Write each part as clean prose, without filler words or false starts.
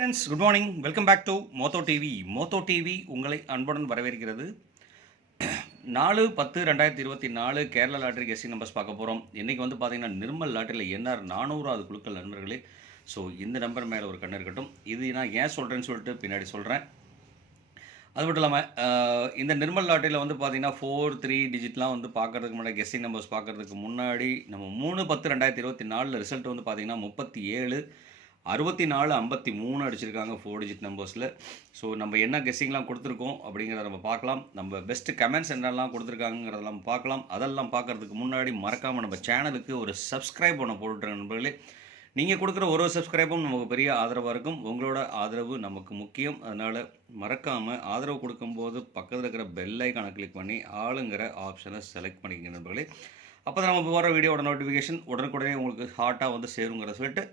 Friends, good morning. Welcome back to Motho TV. Motho TV உங்களை அன்புடன் வரவேற்கிறது. 4/10/2024 கேரளா லாட்டரி கெஸ்டிங் நம்பர்ஸ் பார்க்க போகிறோம். இன்றைக்கி வந்து பார்த்தீங்கன்னா நிர்மல் லாட்டரியில் என்ஆர் 400வது குழுக்கள் நண்பர்களே. ஸோ இந்த நம்பர் மேலே ஒரு கண்ணு இருக்கட்டும். இது நான் ஏன் சொல்கிறேன்னு சொல்லிட்டு பின்னாடி சொல்கிறேன். அது மட்டும் இல்லாமல் இந்த நிர்மல் லாட்டரியில் வந்து பார்த்தீங்கன்னா 4, 3 டிஜிட்லாம் வந்து பார்க்குறதுக்கு முன்னாடி கெஸ்டிங் நம்பர்ஸ் பார்க்குறதுக்கு முன்னாடி நம்ம 3/10/2024 ரிசல்ட் வந்து பார்த்தீங்கன்னா 37, 64, 53 அடிச்சிருக்காங்க 4 டிஜிட் நம்பர்ஸில். ஸோ நம்ம என்ன கெஸ்ஸிங்லாம் கொடுத்துருக்கோம் அப்படிங்கிறத நம்ம பார்க்கலாம். நம்ம பெஸ்ட்டு கமெண்ட்ஸ் என்னெல்லாம் கொடுத்துருக்காங்கிறதெல்லாம் பார்க்கலாம். அதெல்லாம் பார்க்குறதுக்கு முன்னாடி மறக்காமல் நம்ம சேனலுக்கு ஒரு சப்ஸ்கிரைப் பண்ண போட்டுருங்க நண்பர்களே. நீங்கள் கொடுக்குற ஒரு சப்ஸ்கிரைபும் நமக்கு பெரிய ஆதரவாக இருக்கும். உங்களோட ஆதரவு நமக்கு முக்கியம். அதனால் மறக்காமல் ஆதரவு கொடுக்கும்போது பக்கத்தில் இருக்கிற பெல் ஐக்கானை கிளிக் பண்ணி ஆளுங்கிற ஆப்ஷனை செலக்ட் பண்ணிக்கங்க நண்பர்களே. அப்போ தான் நம்ம போகிற வீடியோட நோட்டிஃபிகேஷன் உடனுக்குடனே உங்களுக்கு ஹாட்டாக வந்து சேருங்கிற சொல்லிட்டு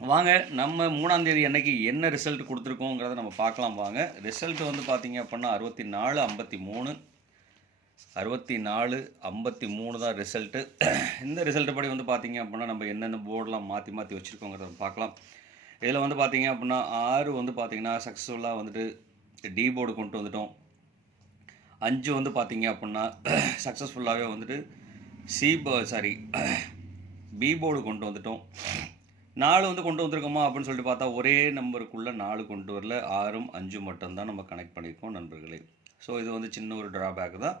வாங்க நம்ம 3ஆம் தேதி அன்னைக்கு என்ன ரிசல்ட் கொடுத்துருக்கோங்கிறத நம்ம பார்க்கலாம். வாங்க. ரிசல்ட் வந்து பார்த்தீங்க அப்படின்னா 64, 53 தான் ரிசல்ட்டு. இந்த ரிசல்ட்டு படி வந்து பார்த்தீங்க அப்படின்னா நம்ம என்னென்ன போர்டெலாம் மாற்றி வச்சுருக்கோங்கிறத பார்க்கலாம். இதில் வந்து பார்த்தீங்க அப்படின்னா 6 வந்து பார்த்தீங்கன்னா சக்ஸஸ்ஃபுல்லாக வந்துட்டு டி போர்டு கொண்டு வந்துட்டோம். 5 வந்து பார்த்தீங்க அப்படின்னா சக்ஸஸ்ஃபுல்லாகவே வந்துட்டு பி போர்டு கொண்டு வந்துட்டோம். 4 வந்து கொண்டு வந்திருக்கோமா அப்படின்னு சொல்லிட்டு பார்த்தா ஒரே நம்பருக்குள்ளே 4 கொண்டு வரல. 6ம் 5 மட்டும்தான் நம்ம கனெக்ட் பண்ணியிருக்கோம் நண்பர்களே. ஸோ இது வந்து சின்ன ஒரு ட்ராபேக் தான்.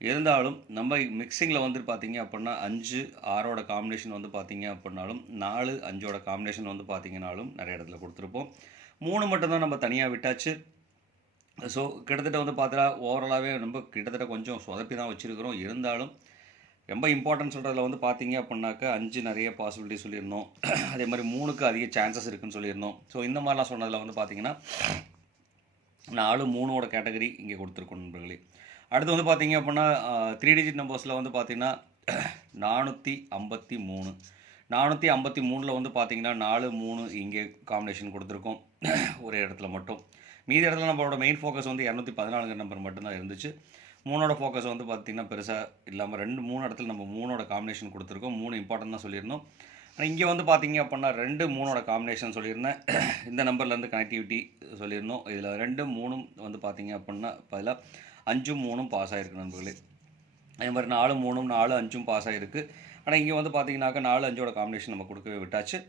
இருந்தாலும் நம்ம மிக்சிங்கில் வந்து பார்த்தீங்க அப்படின்னா 5, 6ஓட காம்பினேஷன் வந்து பார்த்தீங்க அப்படின்னாலும் 4, 5ஓட காம்பினேஷன் வந்து பார்த்தீங்கன்னாலும் நிறைய இடத்துல கொடுத்துருப்போம். 3 மட்டும்தான் நம்ம தனியாக விட்டாச்சு. ஸோ கிட்டத்தட்ட வந்து பார்த்தா ஓவராலாகவே நம்ம கிட்டத்தட்ட கொஞ்சம் சொதப்பி தான் வச்சுருக்கிறோம். இருந்தாலும் ரொம்ப இம்பார்ட்டன்ட் சொல்கிறதுல வந்து பார்த்தீங்க அப்படின்னாக்கா 5 நிறைய பாசிபிலிட்டி சொல்லியிருந்தோம். அதே மாதிரி 3க்கு அதிக சான்சஸ் இருக்குதுன்னு சொல்லியிருந்தோம். ஸோ இந்த மாதிரிலாம் சொன்னதில் வந்து பார்த்தீங்கன்னா 4, 3ஓட கேட்டகரி இங்கே கொடுத்துருக்கோம் நண்பர்களே. அடுத்து வந்து பார்த்தீங்க அப்படின்னா 3 டிஜிட் நம்பர்ஸில் வந்து பார்த்தீங்கன்னா 453. 453ல் வந்து பார்த்தீங்கன்னா 4, 3 இங்கே காம்பினேஷன் கொடுத்துருக்கோம் ஒரே இடத்துல மட்டும். மீதி இடத்துல நம்மளோட மெயின் ஃபோக்கஸ் வந்து 214 நம்பர் மட்டும்தான் இருந்துச்சு. 3ஓட ஃபோக்கஸ் வந்து பார்த்திங்கன்னா பெருசாக இல்லாமல் 3 இடத்துல நம்ம 3ஓட காம்பினேஷன் கொடுத்துருக்கோம். 3 இம்பார்ட்டன் தான் சொல்லியிருந்தோம். ஆனால் இங்கே வந்து பார்த்திங்க அப்படின்னா 2, 3ஓட காம்பினேஷன் சொல்லியிருந்தேன். இந்த நம்பர்லேருந்து கனெக்டிவிட்டி சொல்லியிருந்தோம். இதில் 2, 3 வந்து பார்த்திங்க அப்படின்னா பதிலாக 5, 3 பாஸ் ஆகிருக்கு நண்பர்களே. அதே மாதிரி 4, 3, 4, 5 பாஸ் ஆகிருக்கு. ஆனால் இங்கே வந்து பார்த்திங்கனாக்கா 4, 5ஓட காம்பினேஷன் நம்ம கொடுக்கவே விட்டாச்சு.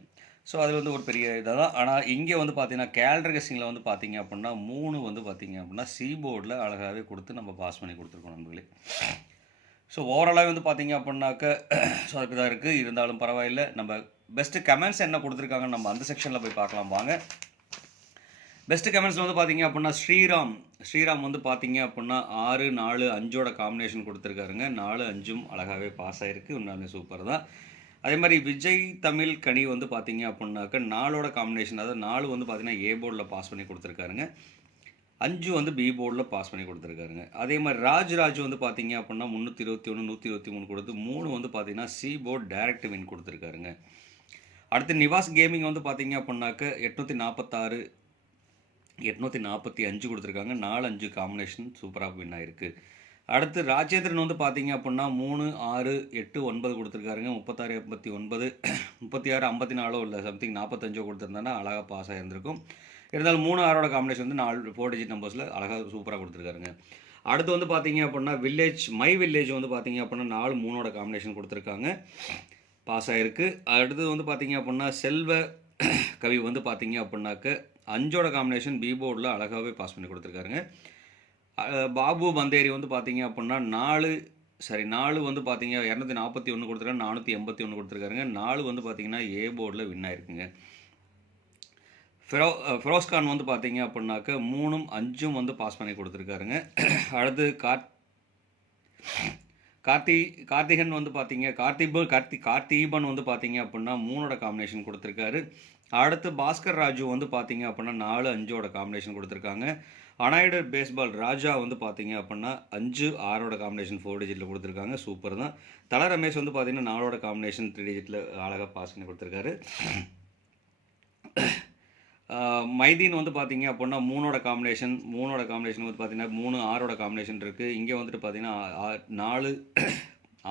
ஸோ அதில் வந்து ஒரு பெரிய இதாக தான். ஆனால் இங்கே வந்து பார்த்தீங்கன்னா கேலண்டர் கெஸ்டிங்கில் வந்து பார்த்தீங்க அப்படின்னா 3 வந்து பார்த்தீங்க அப்படின்னா போர்டில் அழகாகவே கொடுத்து நம்ம பாஸ் பண்ணி கொடுத்துருக்கோம் நண்பர்களே. ஸோ ஓவராலாக வந்து பார்த்தீங்க அப்படின்னாக்க ஸோ அதுக்கு தான் இருக்குது. இருந்தாலும் பரவாயில்லை. நம்ம பெஸ்ட்டு கமெண்ட்ஸ் என்ன கொடுத்துருக்காங்கன்னு நம்ம அந்த செக்ஷனில் போய் பார்க்கலாம் வாங்க. பெஸ்ட்டு கமெண்ட்ஸில் வந்து பார்த்தீங்க அப்படின்னா ஸ்ரீராம் வந்து பார்த்தீங்க அப்படின்னா 6, 4, 5ஓட காம்பினேஷன் கொடுத்துருக்காருங்க. 4, 5ம் அழகாகவே பாஸ் ஆகிருக்கு. இன்னும் சூப்பர் தான். அதே மாதிரி விஜய் தமிழ் கனி வந்து பார்த்தீங்க அப்படின்னாக்க 4ஓட காம்பினேஷன், அதாவது 4 வந்து பார்த்தீங்கன்னா ஏ போர்டில் பாஸ் பண்ணி கொடுத்துருக்காருங்க. 5 வந்து பி போர்டில் பாஸ் பண்ணி கொடுத்துருக்காருங்க. அதே மாதிரி ராஜ் வந்து பார்த்தீங்க அப்படின்னா 321, 123 கொடுத்து 3 வந்து பார்த்தீங்கன்னா சி போர்டு டைரக்ட் வின் கொடுத்துருக்காருங்க. அடுத்து நிவாஸ் கேமிங் வந்து பார்த்தீங்க அப்படின்னாக்க 846, 845 கொடுத்துருக்காங்க. 4, 5 காம்பினேஷன் சூப்பராக வின் ஆகிருக்கு. அடுத்து ராஜேந்திரன் வந்து பார்த்தீங்க அப்படின்னா 3, 6, 8, 9 கொடுத்துருக்காருங்க. 36, 89, 36, 54 இல்லை சம்திங் 45 கொடுத்துருந்தாங்கன்னா அழகாக பாஸ் ஆகிருந்திருக்கும். இருந்தாலும் 3, 6ஓட காம்பினேஷன் வந்து 4 டிஜிட் நம்பர்ஸில் அழகாக சூப்பராக கொடுத்துருக்காருங்க. அடுத்து வந்து பார்த்தீங்க அப்படின்னா மை வில்லேஜ் வந்து பார்த்தீங்க அப்படின்னா 4, 3ஓட காம்பினேஷன் கொடுத்துருக்காங்க, பாஸ் ஆகிருக்கு. அடுத்து வந்து பார்த்தீங்க அப்படின்னா செல்வ கவி வந்து பார்த்தீங்க அப்படின்னாக்க 5ஓட காம்பினேஷன் பி போர்டில் அழகாகவே பாஸ் பண்ணி கொடுத்துருக்காருங்க. பாபு பந்தேரி வந்து பார்த்தீங்க அப்படின்னா 4 வந்து பார்த்தீங்க 241 கொடுத்துருக்காங்க, 481 கொடுத்துருக்காருங்க. 4 வந்து பார்த்தீங்கன்னா ஏ போர்டில் வின் ஆகிருக்குங்க. ஃபெரோஸ்கான் வந்து பார்த்தீங்க அப்படின்னாக்க 3ம் 5ம் வந்து பாஸ் பண்ணி கொடுத்துருக்காருங்க. அடுத்து கார்த்திகன் வந்து பார்த்தீங்க கார்த்திபன் வந்து பார்த்தீங்க அப்படின்னா 3ஓட காம்பினேஷன் கொடுத்துருக்காரு. அடுத்து பாஸ்கர் ராஜு வந்து பார்த்தீங்க அப்படின்னா 4, 5ஓட காம்பினேஷன் கொடுத்துருக்காங்க. அனாய்டர் பேஸ்பால் ராஜா வந்து பார்த்தீங்க அப்படின்னா 5, 6ஓட காம்பினேஷன் 4 டிஜிட்டில் கொடுத்துருக்காங்க, சூப்பர் தான். தல ரமேஷ் வந்து பார்த்தீங்கன்னா 4ஓட காம்பினேஷன் 3 டிஜிட்டில் அழகாக பாஸ் பண்ணி கொடுத்துருக்காரு. மைதீன் வந்து பார்த்தீங்க அப்படின்னா 3ஓட காம்பினேஷன் வந்து பார்த்தீங்கன்னா 3, 6ஓட காம்பினேஷன் இருக்குது. இங்கே வந்துட்டு பார்த்தீங்கன்னா 4,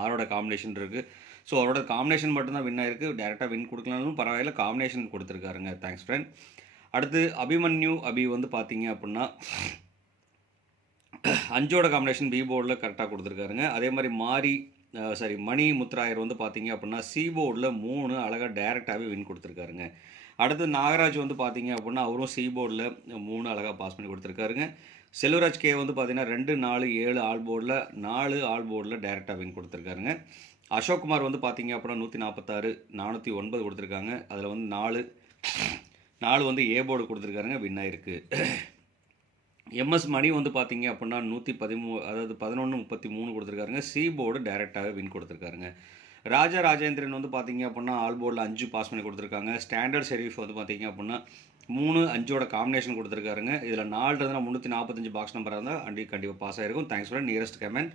6ஓட காம்பினேஷன் இருக்குது. ஸோ அவரோட காம்பினேஷன் மட்டும்தான் வின் ஆகிருக்கு. டேரெக்டாக வின் கொடுக்கலாலும் பரவாயில்ல, காம்பினேஷன் கொடுத்துருக்காருங்க. Thanks friend. அடுத்து அபிமன்யு அபி வந்து பார்த்தீங்க அப்படின்னா 5ஓட காம்பினேஷன் பி போர்டில் கரெக்டாக கொடுத்துருக்காருங்க. அதே மாதிரி மணி முத்துராயர் வந்து பார்த்தீங்க அப்படின்னா சி போர்டில் 3 அழகாக டேரெக்டாகவே வின் கொடுத்துருக்காருங்க. அடுத்து நாகராஜ் வந்து பார்த்தீங்க அப்படின்னா அவரும் சி போர்டில் 3 அழகாக பாஸ் பண்ணி கொடுத்துருக்காருங்க. செல்வராஜ் கே வந்து பார்த்தீங்கன்னா 2, 4, 7 ஆல் போர்டில் 4 ஆல் போர்டில் டேரெக்டாக வின் கொடுத்துருக்காருங்க. அசோக் குமார் வந்து பார்த்தீங்க அப்படின்னா 146 409 கொடுத்துருக்காங்க. அதில் வந்து 4 வந்து ஏ போர்டு கொடுத்துருக்காருங்க, வின் ஆயிருக்கு. எம்எஸ் மணி வந்து பார்த்தீங்க அப்படின்னா 113 அதாவது 1133 கொடுத்துருக்காருங்க. சி போர்டு டேரெக்டாகவே வின் கொடுத்துருக்காருங்க. ராஜேந்திரன் வந்து பார்த்தீங்க அப்படின்னா ஆல் போர்டில் 5 பாஸ் பண்ணி கொடுத்துருக்காங்க. ஸ்டாண்டர்ட் ஷெரீஃப் வந்து பார்த்தீங்க அப்படின்னா 3, 5ஓட காம்பினேஷன் கொடுத்துருக்காருங்க. இதில் 4 இருந்தால் 345 பாக்ஸ் நம்பராக இருந்தால் கண்டிப்பாக பாஸ் ஆகிருக்கும். Thanks for nearest comment.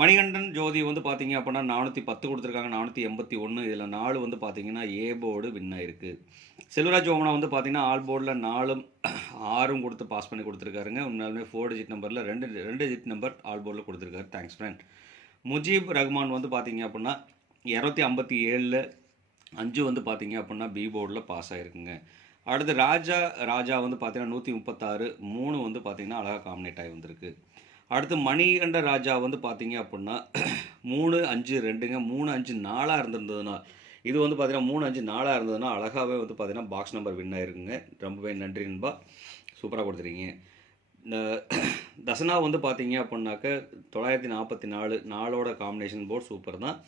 Manikandan Jothi வந்து பார்த்தீங்க அப்படின்னா 410 கொடுத்துருக்காங்க, 481. இதில் 4 வந்து பார்த்தீங்கன்னா ஏ போர்டு வின் ஆயிருக்கு. செல்வராஜ் ஓமனா வந்து பார்த்தீங்கன்னா ஆல் போர்டில் 4, 6 கொடுத்து பாஸ் பண்ணி கொடுத்துருக்காருங்க. உண்மையாலுமே 4 டிஜிட் நம்பரில் 2 டிஜிட் நம்பர் ஆல் போர்டில் கொடுத்துருக்காரு. Thanks friend. முஜீப் ரஹ்மான் வந்து பார்த்தீங்க அப்படின்னா 257 5 வந்து பார்த்தீங்க அப்படின்னா பி போர்டில் பாஸ் ஆகிருக்குங்க. அடுத்து ராஜா வந்து பார்த்தீங்கன்னா 136 3 வந்து பார்த்தீங்கன்னா அழகாக காம்பினேட் ஆகி வந்திருக்கு. அடுத்து மணிகண்ட ராஜா வந்து பார்த்தீங்க அப்படின்னா 3, 5, 2ங்க 3, 5, 4 இருந்திருந்ததுன்னா இது வந்து பார்த்தீங்கன்னா 3, 5, 4 இருந்ததுன்னா அழகாகவே வந்து பார்த்தீங்கன்னா பாக்ஸ் நம்பர் வின் ஆயிருக்குங்க. ரொம்பவே நன்றி நண்பா, சூப்பராக கொடுத்துருக்கீங்க. தசனா வந்து பார்த்தீங்க அப்படின்னாக்க 944 4ஓட காம்பினேஷன் போர்டு சூப்பர் தான்.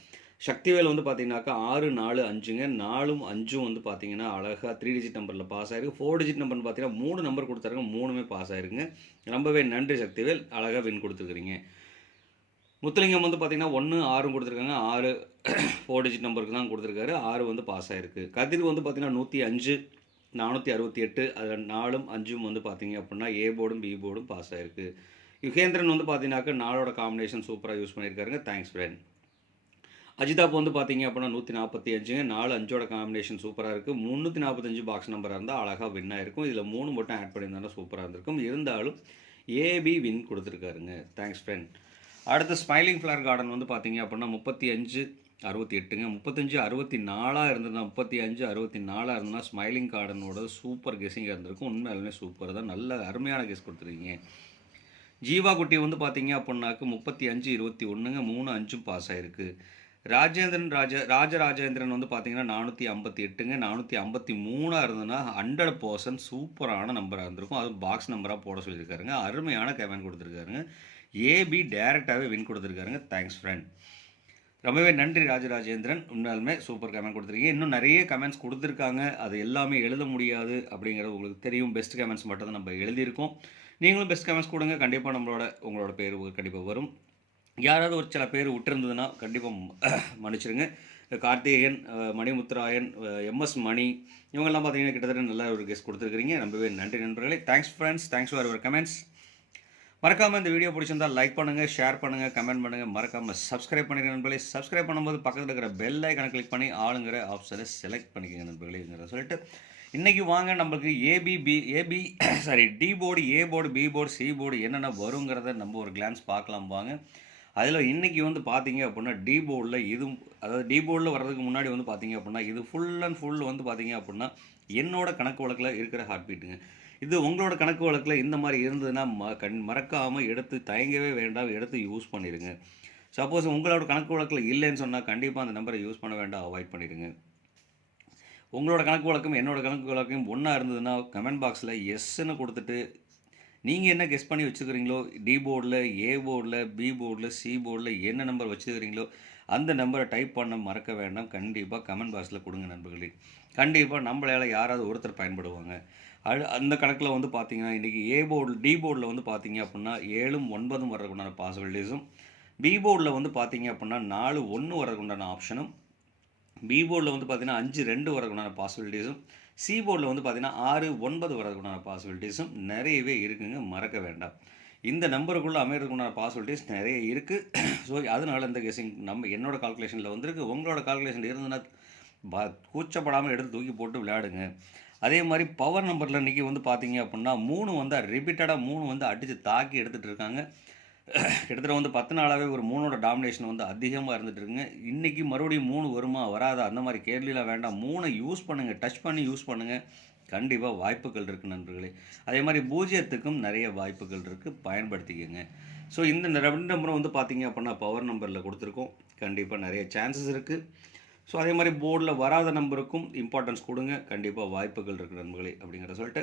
சக்திவேல் வந்து பார்த்தீங்கன்னாக்கா 6, 4, 5ங்க 4ம் 5ம் வந்து பார்த்தீங்கன்னா அழகாக 3 டிஜிட் நம்பரில் பாஸ் ஆகிருக்கு. 4 டிஜிட் நம்பர்னு பார்த்தீங்கன்னா 3 நம்பர் கொடுத்தாருங்க, 3மே பாஸ் ஆகிருக்குங்க. ரொம்பவே நன்றி சக்திவேல், அழகாக வின் கொடுத்துருக்குறீங்க. முத்துலிங்கம் வந்து பார்த்தீங்கன்னா 1, 6 கொடுத்துருக்காங்க. 6 4 டிஜிட் நம்பருக்கு தான் கொடுத்துருக்காரு, 6 வந்து பாஸ் ஆகிருக்கு. கதிர் வந்து பார்த்தீங்கன்னா 105 468 அதில் 4ம் 5ம் வந்து பார்த்தீங்க அப்படின்னா ஏ போர்டும் பி போர்டும் பாஸ் ஆகிருக்கு. யுகேந்திரன் வந்து பார்த்தீங்கன்னாக்கா 4ஓட காம்பினேஷன் சூப்பராக யூஸ் பண்ணியிருக்காருங்க. Thanks friend. அஜிதாப் வந்து பார்த்தீங்க அப்படின்னா 145ங்க 4, 5ஓட காம்பினேஷன் சூப்பராக இருக்குது. 345 பாக்ஸ் நம்பராக இருந்தால் அழகாக வின் ஆகிருக்கும். இதில் 3 மட்டும் ஆட் பண்ணியிருந்தாலும் சூப்பராக இருந்திருக்கும். இருந்தாலும் ஏபி வின் கொடுத்துருக்காருங்க. Thanks friend. அடுத்து ஸ்மைலிங் ஃப்ளவர் கார்டன் வந்து பார்த்தீங்க அப்படின்னா 35 68ங்க 35 64 இருந்ததுன்னா 35 64 இருந்ததுன்னா ஸ்மைலிங் கார்டனோட சூப்பர் கெஸ்ஸிங்காக இருந்திருக்கும். உண்மையாலுமே சூப்பர் தான், நல்ல அருமையான கெஸ் கொடுத்துருக்கீங்க. ஜீவா குட்டி வந்து பார்த்தீங்க அப்படின்னாக்கு 35 21ங்க 3, 5ம் பாஸ் ஆகிருக்கு. ராஜேந்திரன் வந்து பார்த்தீங்கன்னா 458ங்க 453 இருந்ததுன்னா 100% சூப்பரான நம்பராக இருந்திருக்கும். அதுவும் பாக்ஸ் நம்பராக போட சொல்லியிருக்காருங்க. அருமையான கமெண்ட் கொடுத்துருக்காருங்க. ஏபி டேரெக்டாகவே வின் கொடுத்துருக்காருங்க. Thanks friend. ரொம்பவே நன்றி ராஜேந்திரன், உண்மையாலுமே சூப்பர் கமெண்ட் கொடுத்துருக்கீங்க. இன்னும் நிறைய கமெண்ட்ஸ் கொடுத்துருக்காங்க, அது எல்லாமே எழுத முடியாது அப்படிங்கிறது உங்களுக்கு தெரியும். பெஸ்ட் கமெண்ட்ஸ் மட்டும் தான் நம்ம எழுதியிருக்கோம். நீங்களும் பெஸ்ட் கமெண்ட்ஸ் கொடுங்க, கண்டிப்பாக உங்களோட பேர் கண்டிப்பாக வரும். யாராவது ஒரு சில பேர் விட்டுருந்ததுன்னா கண்டிப்பாக மன்னிச்சிருங்க. கார்த்திகேயன், மணிமுத்துராயன், எம்எஸ் மணி இவங்கெல்லாம் பார்த்தீங்கன்னா கிட்டத்தட்ட நல்ல ஒரு கெஸ்ட் கொடுத்துருக்கிறீங்க. ரொம்பவே நன்றி நண்பர்களே. Thanks friends, thanks for your comments. மறக்காமல் இந்த வீடியோ பிடிச்சிருந்தால் லைக் பண்ணுங்கள், ஷேர் பண்ணுங்கள், கமெண்ட் பண்ணுங்கள். மறக்காமல் சப்ஸ்கிரைப் பண்ணிடுங்க நண்பர்களே. சப்ஸ்கிரைப் பண்ணும்போது பக்கத்தில் இருக்கிற பெல் ஐக்கனை கிளிக் பண்ணி ஆளுங்கிற ஆப்ஷனை செலக்ட் பண்ணிக்கோங்க நண்பர்களே. சொல்லிட்டு இன்றைக்கி வாங்க நம்மளுக்கு D board, A board, B board, C board என்னென்ன வருங்கிறத நம்ம ஒரு கிளான்ஸ் பார்க்கலாம் வாங்க. அதில் இன்றைக்கி வந்து பார்த்தீங்க அப்படின்னா டி போர்டில் வர்றதுக்கு முன்னாடி வந்து பார்த்தீங்க அப்படின்னா இது ஃபுல் அண்ட் ஃபுல் வந்து பார்த்தீங்க அப்படின்னா என்னோட கணக்கு வழக்கில் இருக்கிற ஹார்ட் பீட்டுங்க. இது உங்களோட கணக்கு வழக்கில் இந்த மாதிரி இருந்ததுன்னா மறக்காமல் எடுத்து தயங்கவே வேண்டாம், எடுத்து யூஸ் பண்ணிடுங்க. சப்போஸ் உங்களோட கணக்கு வழக்கில் இல்லைன்னு சொன்னால் கண்டிப்பாக அந்த நம்பரை யூஸ் பண்ண வேண்டாம், அவாய்ட் பண்ணிடுங்க. உங்களோட கணக்கு வழக்கம் என்னோடய கணக்கு வழக்கம் ஒன்றா இருந்ததுன்னா கமெண்ட் பாக்ஸில் எஸ்ன்னு கொடுத்துட்டு நீங்கள் என்ன கெஸ் பண்ணி வச்சுக்கிறீங்களோ, டி போர்டில், ஏ போர்டில், பி போர்டில், சி போர்டில் என்ன நம்பர் வச்சுக்கிறீங்களோ அந்த நம்பரை டைப் பண்ண மறக்க வேண்டாம். கண்டிப்பாக கமெண்ட் பாக்ஸில் கொடுங்க நண்பர்களே. கண்டிப்பாக நம்மளால் யாராவது ஒருத்தர் பயன்படுவாங்க. அந்த கணக்கில் வந்து பார்த்தீங்கன்னா இன்றைக்கி டி போர்டில் வந்து பார்த்தீங்க அப்படின்னா 7ம் 9ம் வர்றதுக்குண்டான பாசிபிலிட்டிஸும், பி போர்டில் வந்து பார்த்தீங்க அப்படின்னா 4, 1 வர்றதுக்குண்டான ஆப்ஷனும், பி போர்டில் வந்து பார்த்தீங்கன்னா 5, 2 வர்றதுக்குண்டான பாசிபிலிட்டிஸும், சி போர்டில் வந்து பார்த்தீங்கன்னா 6, 9 வர்றதுக்குண்டான பாசிபிலிட்டிஸும் நிறையவே இருக்குங்க. மறக்க வேண்டாம். இந்த நம்பருக்குள்ளே அமைகிறதுக்குண்டான பாசிபிலிட்டிஸ் நிறைய இருக்குது. ஸோ அதனால் இந்த கெஸிங் என்னோடய கால்குலேஷனில் வந்திருக்கு. உங்களோட கால்குலேஷன் இருந்ததுன்னா கூச்சப்படாமல் எடுத்து தூக்கி போட்டு விளையாடுங்க. அதே மாதிரி பவர் நம்பரில் இன்றைக்கி வந்து பார்த்தீங்க அப்படின்னா 3 வந்து ரிப்பீட்டடாக 3 வந்து அடித்து தாக்கி எடுத்துகிட்டு இருக்காங்க. கிட்டத்தட்ட வந்து 10 நாளாகவே ஒரு 3ஓட டாமினேஷன் வந்து அதிகமாக இருந்துட்டு இருக்குங்க. இன்றைக்கி மறுபடியும் 3 வருமா வராதா அந்த மாதிரி கேள்விலாம் வேண்டாம். 3 யூஸ் பண்ணுங்கள், டச் பண்ணி யூஸ் பண்ணுங்கள். கண்டிப்பாக வாய்ப்புகள் இருக்குது நண்பர்களே. அதே மாதிரி பூஜ்ஜியத்துக்கும் நிறைய வாய்ப்புகள் இருக்குது, பயன்படுத்திக்கங்க. ஸோ இந்த 2 நம்பரும் வந்து பார்த்தீங்க அப்படின்னா பவர் நம்பரில் கொடுத்துருக்கோம். கண்டிப்பாக நிறைய சான்சஸ் இருக்குது. ஸோ அதே மாதிரி போர்டில் வராத நம்பருக்கும் இம்பார்ட்டன்ஸ் கொடுங்க. கண்டிப்பாக வாய்ப்புகள் இருக்குது நண்பர்களே அப்படிங்கிறத சொல்லிட்டு,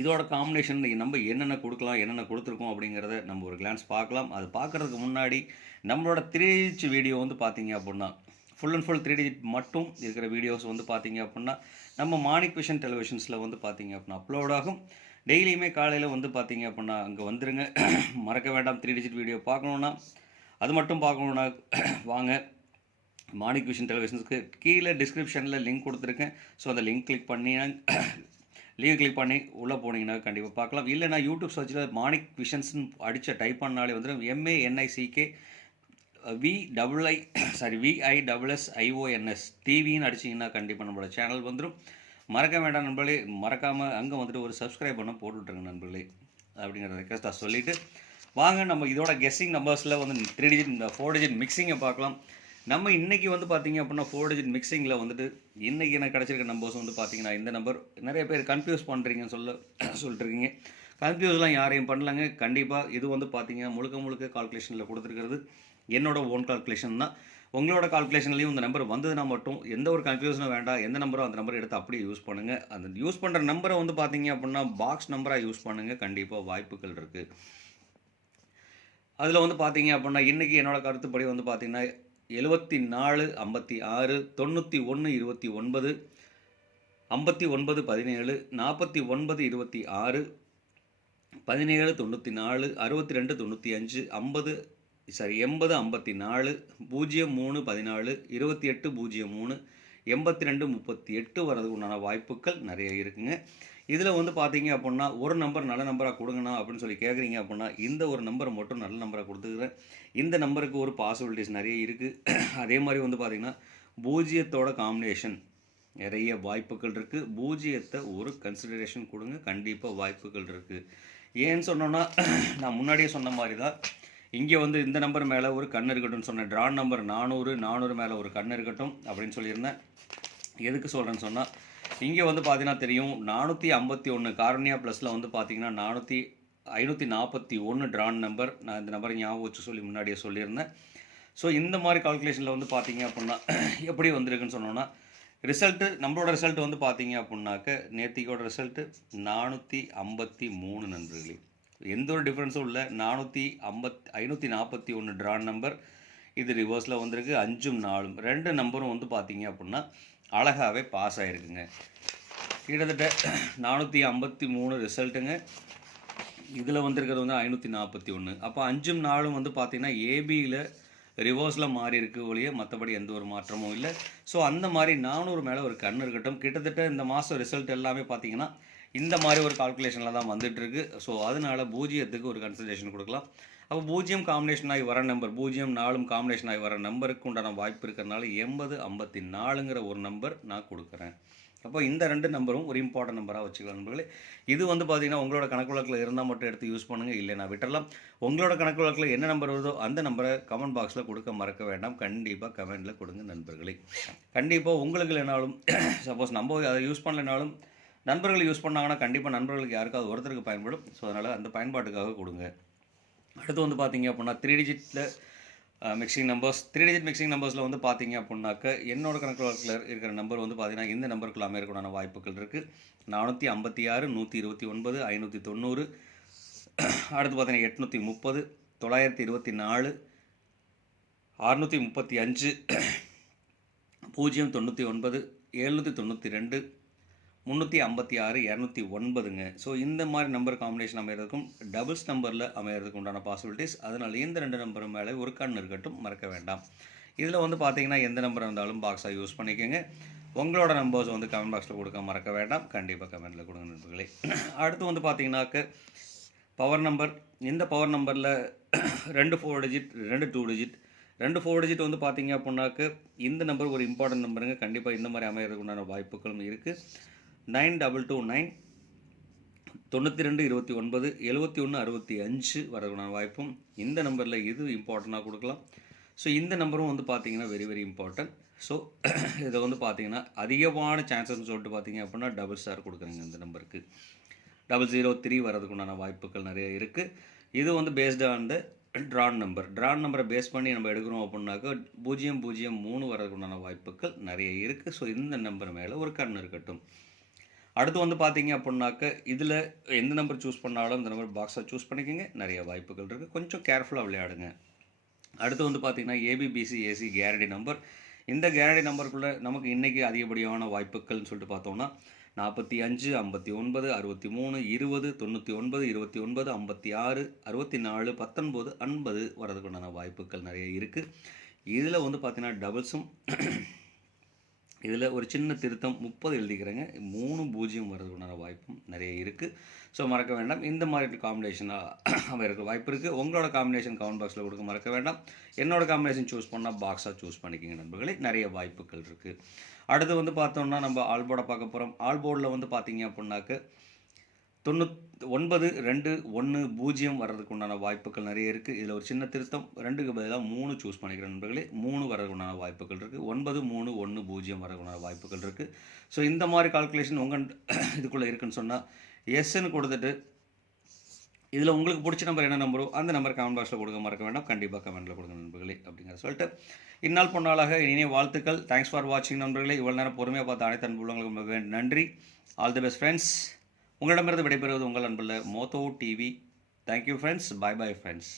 இதோட காம்பினேஷன் நம்ம என்னென்ன கொடுக்கலாம், என்னென்ன கொடுத்துருக்கோம் அப்படிங்கிறத நம்ம ஒரு கிளான்ஸ் பார்க்கலாம். அது பார்க்குறதுக்கு முன்னாடி நம்மளோட 3 டிஜிட் வீடியோ வந்து பார்த்தீங்க அப்படின்னா ஃபுல் அண்ட் ஃபுல் 3 டிஜிட் மட்டும் இருக்கிற வீடியோஸ் வந்து பார்த்தீங்க அப்படின்னா நம்ம மாணிக் விஷன் டெலிவிஷன்ஸில் வந்து பார்த்தீங்க அப்படின்னா அப்லோட் ஆகும். டெய்லியுமே காலையில் வந்து பார்த்தீங்க அப்படின்னா அங்கே வந்துடுங்க. மறக்க வேண்டாம், 3 டிஜிட் வீடியோ பார்க்கணுன்னா, அது மட்டும் பார்க்கணுன்னா வாங்க மாணிக் விஷன் டெலிவிஷன்ஸ்க்கு கீழே டிஸ்கிரிப்ஷனில் லிங்க் கொடுத்துருக்கேன். ஸோ அந்த லிங்க் கிளிக் பண்ணி உள்ளே போனீங்கன்னா கண்டிப்பாக பார்க்கலாம். இல்லைனா யூடியூப் சர்ச்சில் மாணிக் விஷன்ஸ்னு அடித்த டைப் பண்ணாலே வந்துடும். MANICK VISSIONS டிவின்னு அடிச்சிங்கன்னா கண்டிப்பாக நம்மளோட சேனல் வந்துடும். மறக்க வேண்டாம் நண்பர்களே, மறக்காமல் அங்கே வந்துட்டு ஒரு சப்ஸ்கிரைப் பண்ண போட்டுவிட்ருங்க நண்பர்களே அப்படிங்கிற ரெக்வஸ்ட்டாக சொல்லிவிட்டு வாங்க நம்ம இதோட கெஸ்ஸிங் நம்பர்ஸில் வந்து 3 டிஜிட் இந்த 4 டிஜிட் மிக்சிங்கை பார்க்கலாம். நம்ம இன்றைக்கி வந்து பார்த்திங்க அப்படின்னா 4 டிஜிட் மிக்சிங்கில் வந்துட்டு இன்றைக்கி எனக்கு கிடச்சிருக்க நம்பர்ஸ் வந்து பார்த்திங்கன்னா இந்த நம்பர் நிறைய பேர் கன்ஃபியூஸ் பண்ணுறீங்கன்னு சொல்லிட்டுருக்கீங்க. கன்ஃபியூஸ்லாம் யாரையும் பண்ணலங்க. கண்டிப்பாக இது வந்து பார்த்திங்கன்னா முழுக்க கால்குலேஷனில் கொடுத்துருக்கிறது என்னோட ஓன் கால்குலேஷன் தான். உங்களோட கால்குலேஷன்லேயும் இந்த நம்பர் வந்ததுன்னா மட்டும் எந்த ஒரு கன்ஃபியூஷனும் வேண்டாம். எந்த நம்பரோ அந்த நம்பர் எடுத்து அப்படியே யூஸ் பண்ணுங்கள். அந்த யூஸ் பண்ணுற நம்பரை வந்து பார்த்திங்க அப்படின்னா பாக்ஸ் நம்பராக யூஸ் பண்ணுங்கள். கண்டிப்பாக வாய்ப்புகள் இருக்குது. அதில் வந்து பார்த்திங்க அப்படின்னா இன்றைக்கி என்னோடய கருத்துப்படி வந்து பார்த்திங்கன்னா 74 56 91 29 59 17 49 26 17 94 62 95 80 54 03 14 28 03 82 38 வரதுக்கு உண்டான வாய்ப்புகள் நிறைய இருக்குங்க. இதில் வந்து பார்த்தீங்க அப்படின்னா ஒரு நம்பர் நல்ல நம்பராக கொடுங்கண்ணா அப்படின்னு சொல்லி கேட்குறீங்க அப்படின்னா இந்த ஒரு நம்பரை மட்டும் நல்ல நம்பராக கொடுத்துக்கிறேன். இந்த நம்பருக்கு ஒரு பாசிபிலிட்டிஸ் நிறைய இருக்குது. அதே மாதிரி வந்து பார்த்திங்கன்னா பூஜ்ஜியத்தோட காம்பினேஷன் நிறைய வாய்ப்புகள் இருக்குது. பூஜ்ஜியத்தை ஒரு கன்சிடரேஷன் கொடுங்க, கண்டிப்பாக வாய்ப்புகள் இருக்குது. ஏன்னு சொன்னோன்னா நான் முன்னாடியே சொன்ன மாதிரி தான் இங்கே வந்து இந்த நம்பர் மேலே ஒரு கண் இருக்கட்டும்னு சொன்னேன். ட்ரான் நம்பர் 400 மேலே ஒரு கண் இருக்கட்டும் அப்படின்னு சொல்லியிருந்தேன். எதுக்கு சொல்கிறேன்னு சொன்னால் இங்கே வந்து பார்த்தீங்கன்னா தெரியும் 451 காரணியா ப்ளஸில் வந்து பார்த்தீங்கன்னா 541 ட்ரான் நம்பர். நான் இந்த நம்பரை ஞாபகம் வச்சு சொல்லி முன்னாடியே சொல்லியிருந்தேன். ஸோ இந்த மாதிரி கால்குலேஷனில் வந்து பார்த்தீங்க அப்படின்னா எப்படி வந்திருக்குன்னு சொன்னோன்னா நம்மளோட ரிசல்ட் வந்து பார்த்தீங்க அப்படின்னாக்க நேத்திக்கோட ரிசல்ட்டு 453 நண்பர்களே. எந்த ஒரு டிஃப்ரென்ஸும் இல்லை. 541 ட்ரான் நம்பர். இது ரிவர்ஸில் வந்திருக்கு. 5 4 2 நம்பரும் வந்து பார்த்தீங்க அப்படின்னா அழகாகவே பாஸ் ஆகிருக்குங்க. கிட்டத்தட்ட 453 ரிசல்ட்டுங்க. இதில் வந்திருக்கிறது வந்து 541. அப்போ 5 4 வந்து பார்த்திங்கன்னா ஏபியில் ரிவர்ஸில் மாறி இருக்கு ஒழிய மற்றபடி எந்த ஒரு மாற்றமும் இல்லை. ஸோ அந்த மாதிரி 400 மேலே ஒரு கண் இருக்கட்டும். கிட்டத்தட்ட இந்த மாதம் ரிசல்ட் எல்லாமே பார்த்திங்கன்னா இந்த மாதிரி ஒரு கால்குலேஷனில் தான் வந்துட்டுருக்கு. ஸோ அதனால் பூஜ்ஜியத்துக்கு ஒரு கன்சிடரேஷன் கொடுக்கலாம். அப்போ 0 காம்பினேஷன் ஆகி வர நம்பர் 0 4 காம்பினேஷன் ஆகி வர நம்பருக்கு உண்டான வாய்ப்பு இருக்கிறனால 80 54ங்கிற ஒரு நம்பர் நான் கொடுக்குறேன். அப்போ இந்த 2 நம்பரும் ஒரு இம்பார்ட்டன்ட் நம்பராக வச்சுக்கலாம் நண்பர்களே. இது வந்து பார்த்திங்கன்னா உங்களோட கணக்கு வழக்கில் இருந்தால் மட்டும் எடுத்து யூஸ் பண்ணுங்கள், இல்லை நான் விட்டுறலாம். உங்களோட கணக்கு வழக்கில் என்ன நம்பர் வருதோ அந்த நம்பரை கமெண்ட் பாக்ஸில் கொடுக்க மறக்க வேண்டாம். கண்டிப்பாக கமெண்டில் கொடுங்க நண்பர்களே. கண்டிப்பாக உங்களுக்கு இல்லைனாலும் சப்போஸ் நம்ம அதை யூஸ் பண்ணலைனாலும் நண்பர்கள் யூஸ் பண்ணாங்கன்னா கண்டிப்பாக நண்பர்களுக்கு யாருக்காவது ஒருத்தருக்கு பயன்படும். ஸோ அதனால் அந்த பயன்பாட்டுக்காக கொடுங்க. அடுத்து வந்து பார்த்திங்க அப்படின்னா 3 டிஜிட்டில் மிக்சிங் நம்பர்ஸ் 3 டிஜிட் மிக்சிங் நம்பர்ஸில் வந்து பார்த்திங்க அப்படின்னாக்க என்னோட கணக்கு வழக்கில் இருக்கிற நம்பர் வந்து பார்த்திங்கன்னா இந்த நம்பருக்குள்ள அமையக்கூடான வாய்ப்புகள் இருக்குது. 456 129 590 அடுத்து பார்த்திங்கன்னா 830 924 635 099 792 356 209ங்க. ஸோ இந்த மாதிரி நம்பர் காம்பினேஷன் அமைகிறதுக்கும் டபுள்ஸ் நம்பரில் அமைகிறதுக்கு உண்டான பாசிபிலிட்டிஸ். அதனால் இந்த 2 நம்பரும் மேலே ஒரு கண் இருக்கட்டும், மறக்க வேண்டாம். இதில் வந்து பார்த்திங்கன்னா எந்த நம்பர் இருந்தாலும் பாக்ஸாக யூஸ் பண்ணிக்கோங்க. உங்களோட நம்பர்ஸ் வந்து கமெண்ட் பாக்ஸில் கொடுக்க மறக்க வேண்டாம். கண்டிப்பாக கமெண்ட்டில் கொடுங்க நண்பர்களே. அடுத்து வந்து பார்த்திங்கனாக்க பவர் நம்பர். இந்த பவர் நம்பரில் 2 4 டிஜிட் 2 2 டிஜிட் 2 4 டிஜிட் வந்து பார்த்திங்க அப்படின்னாக்க இந்த நம்பர் ஒரு இம்பார்ட்டன்ட் நம்பருங்க. கண்டிப்பாக இந்த மாதிரி அமைகிறதுக்கு உண்டான வாய்ப்புகளும் இருக்குது. 9229 92 29 71 65 வரதுக்கான வாய்ப்பும் இந்த நம்பரில் இது இம்பார்ட்டண்ட்டாக கொடுக்கலாம். ஸோ இந்த நம்பரும் வந்து பார்த்தீங்கன்னா வெரி வெரி இம்பார்ட்டன்ட். ஸோ இதை வந்து பார்த்தீங்கன்னா அதிகமான சான்சஸ்ன்னு சொல்லிட்டு பார்த்தீங்க அப்படின்னா டபுள் ஸ்டார் கொடுக்குறீங்க இந்த நம்பருக்கு. 003 வரதுக்குண்டான வாய்ப்புகள் நிறைய இருக்குது. இது வந்து பேஸ்டு ஆன் த ட்ரான் நம்பரை பேஸ் பண்ணி நம்ம எடுக்கிறோம் அப்படின்னாக்கா 003 வரதுக்குண்டான வாய்ப்புகள் நிறைய இருக்குது. ஸோ இந்த நம்பர் மேலே ஒரு கண் இருக்கட்டும். அடுத்து வந்து பார்த்தீங்க அப்படின்னாக்க இதில் எந்த நம்பர் சூஸ் பண்ணாலும் இந்த நம்பர் பாக்ஸாக சூஸ் பண்ணிக்கோங்க. நிறைய வாய்ப்புகள் இருக்குது. கொஞ்சம் கேர்ஃபுல்லாக விளையாடுங்க. அடுத்து வந்து பார்த்தீங்கன்னா ஏபிபிசி ஏசி கேரண்டி நம்பர். இந்த கேரண்டி நம்பருக்குள்ளே நமக்கு இன்றைக்கி அதிகப்படியான வாய்ப்புகள்னு சொல்லிட்டு பார்த்தோம்னா 45 59 63 20 99 29 56 64 19 50 வரதுக்குண்டான வாய்ப்புகள் நிறைய இருக்குது. இதில் வந்து பார்த்தீங்கன்னா டபுள்ஸும் இதில் ஒரு சின்ன திருத்தம் 30 எழுதிக்கிறேங்க. 3 0 வரதுக்குண்டான வாய்ப்பும் நிறைய இருக்குது. ஸோ மறக்க வேண்டாம். இந்த மாதிரி காம்பினேஷனாக இருக்க வாய்ப்பு இருக்குது. உங்களோட காம்பினேஷன் கமெண்ட் பாக்ஸில் கொடுக்க மறக்க வேண்டாம். என்னோட காம்பினேஷன் சூஸ் பண்ணால் பாக்ஸாக சூஸ் பண்ணிக்கிங்க நண்பர்களே. நிறைய வாய்ப்புகள் இருக்குது. அடுத்து வந்து பார்த்தோம்னா நம்ம ஆல் போர்டை பார்க்க போகிறோம். ஆல் போர்டில் வந்து பார்த்தீங்க அப்படின்னாக்க 99 2 1 0 வர்றதுக்கு உண்டான வாய்ப்புகள் நிறைய இருக்குது. இதில் ஒரு சின்ன திருத்தம் 2க்கு பதிலாக 3 சூஸ் பண்ணிக்கிறேன் நண்பர்களே. 3 வர்றதுக்கு உண்டான வாய்ப்புகள் இருக்குது. 9 3 1 0 வர்றதுக்கு உண்டான வாய்ப்புகள் இருக்குது. ஸோ இந்த மாதிரி கால்குலேஷன் உங்கள் இதுக்குள்ளே இருக்குன்னு சொன்னால் எஸ்ன்னு கொடுத்துட்டு இதில் உங்களுக்கு பிடிச்ச நம்பர் என்ன நம்பரோ அந்த நம்பர் கமெண்ட் பாக்ஸில் கொடுக்க மறக்க வேண்டாம். கண்டிப்பாக கமெண்ட்டில் கொடுங்க நண்பர்களே அப்படிங்கிற சொல்லிட்டு இந்நாள் பொன்னாளாக இனிய வாழ்த்துக்கள். தேங்க்ஸ் ஃபார் வாட்சிங் நண்பர்களே. இவ்வளோ நேரம் பொறுமையாக பார்த்து அனைத்து அன்புள்ளவங்களுக்கு நன்றி. All the best friends. உங்களிடமிருந்து விடைபெறுவது உங்கள் அன்புள்ள Motho TV. Thank you friends. Bye bye friends.